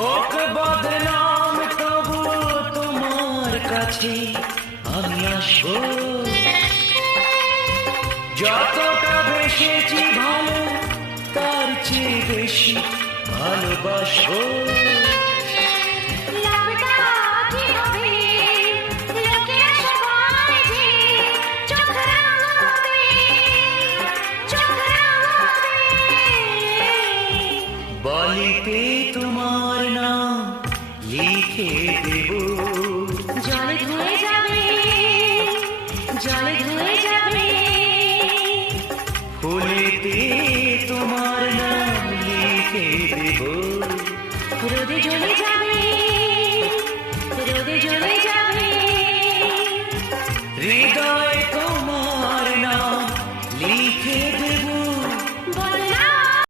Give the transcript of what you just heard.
হোক বদনাম তবু তোমার কাছে আমি আসবো। যতটা বেশেছি ভালো তার চেয়ে বেশি ভালোবাসবো। বলিতে তোমার নাম লিখে দেব